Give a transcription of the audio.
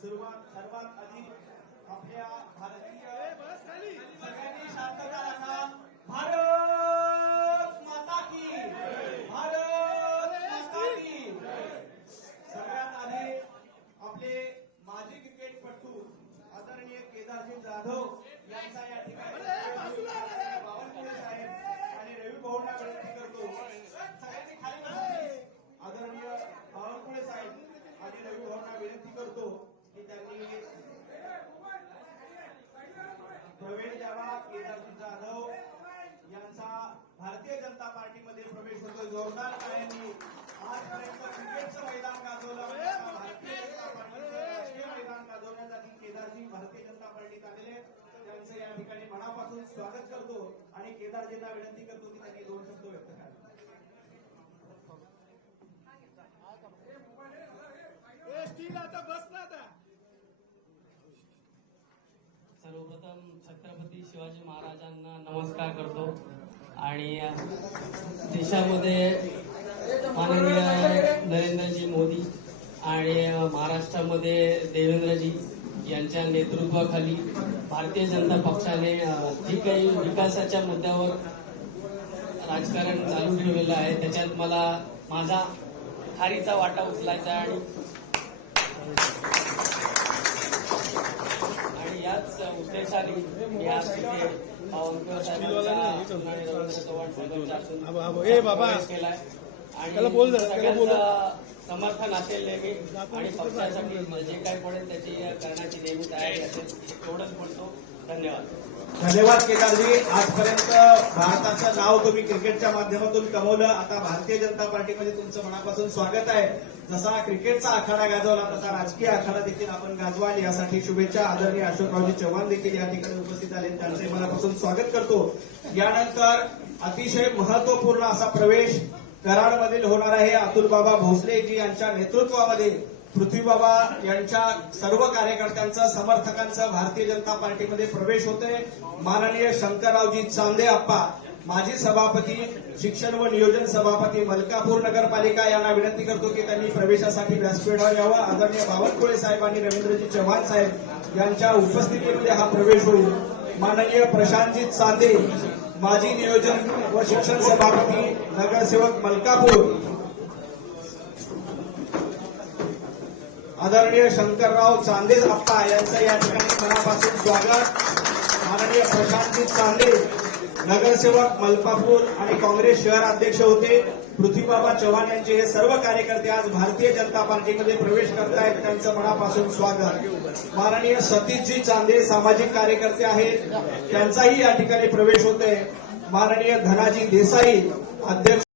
सुरुवात सर्वात आधी आपल्या भारतीय सगळ्यांनी शांतता राखा भारत माता की भारत माता की. सगळ्यात आधी आपले माजी क्रिकेटपटू आदरणीय केदारजी जाधव यांचा या ठिकाणी बावनकुळे साहेब आणि रवी भाऊंना विनंती करतो सगळ्यांनी खाली बसा please. आदरणीय बावनकुळे साहेब आणि रवी भाऊंना विनंती करतो की त्यांनी प्रवेश द्यावा केदारजी जाधव यांचा भारतीय जनता पार्टीमध्ये प्रवेश होतो जोरदार टाळ्यांनी आजपर्यंत क्रिकेटचं मैदान गाजवलं. भारतीय जनता पार्टीचं राष्ट्रीय मैदान गाजवण्यासाठी केदारजी भारतीय जनता पार्टीत आलेले आहेत. त्यांचं या ठिकाणी मनापासून स्वागत करतो आणि केदारजींना विनंती करतो की त्यांनी दोन शब्द व्यक्त करावे. आता बस ना आता. सर्वप्रथम छत्रपती शिवाजी आणि देशामध्ये माननीय नरेंद्रजी मोदी आणि महाराष्ट्रामध्ये देवेंद्रजी यांच्या नेतृत्वाखाली भारतीय जनता पक्षाने जी काही विकासाच्या मुद्द्यावर राजकारण चालू ठेवलेलं आहे. त्याच्यात मला माझा खारीचा वाटा उचलायचा आणि ए बाबा. त्याला बोल समर्थन असेल नेहमी आणि पक्षासाठी जे काही पडेल त्याची करण्याची नेहमी तयारी असेल एवढंच म्हणतो धन्यवाद. धन्यवाद केदारजी. आजपर्यंत भारताचं नाव तुम्ही क्रिकेटच्या माध्यमातून कमवलं. आता भारतीय जनता पार्टीमध्ये तुमचं मनापासून स्वागत आहे. जसा क्रिकेटचा आखाडा गाजवला तसा राजकीय आखाडा देखील आपण गाजवाल. यासाठी शुभेच्छा आदरणीय अशोकरावजी चव्हाण देखील या ठिकाणी उपस्थित आले. त्यांचे मनापासून स्वागत करतो. यानंतर अतिशय महत्त्वपूर्ण असा प्रवेश कराडमधील होणार आहे. अतुल बाबा भोसलेजी यांच्या नेतृत्वामध्ये पृथ्वीबाबा यांच्या सर्व कार्यकर्त्यांचं समर्थकांचं भारतीय जनता पार्टीमध्ये प्रवेश होतोय. माननीय शंकररावजी चांदे आप्पा माजी सभापती शिक्षण व नियोजन सभापती मलकापूर नगरपालिका यांना विनंती करतो की त्यांनी प्रवेशासाठी व्यासपीठावर यावं. आदरणीय बावनकुळे साहेब आणि रवींद्रजी चव्हाण साहेब यांच्या उपस्थितीमध्ये हा प्रवेश होईल. माननीय प्रशांतजी चांदे माजी नियोजन व शिक्षण सभापती नगरसेवक मलकापूर आदरणीय शंकरराव चांदे आप्पा यांचं या ठिकाणी मनापासून स्वागत. माननीय प्रशांतजी चांदे नगरसेवक मलकापूर आणि काँग्रेस शहर अध्यक्ष होते. पृथ्वीबाबा चव्हाण यांचे हे सर्व कार्यकर्ते आज भारतीय जनता पार्टीमध्ये प्रवेश करतायत. त्यांचं मनापासून स्वागत. माननीय सतीशजी चांदे सामाजिक कार्यकर्ते आहेत. त्यांचाही या ठिकाणी प्रवेश होतोय. माननीय धनाजी देसाई अध्यक्ष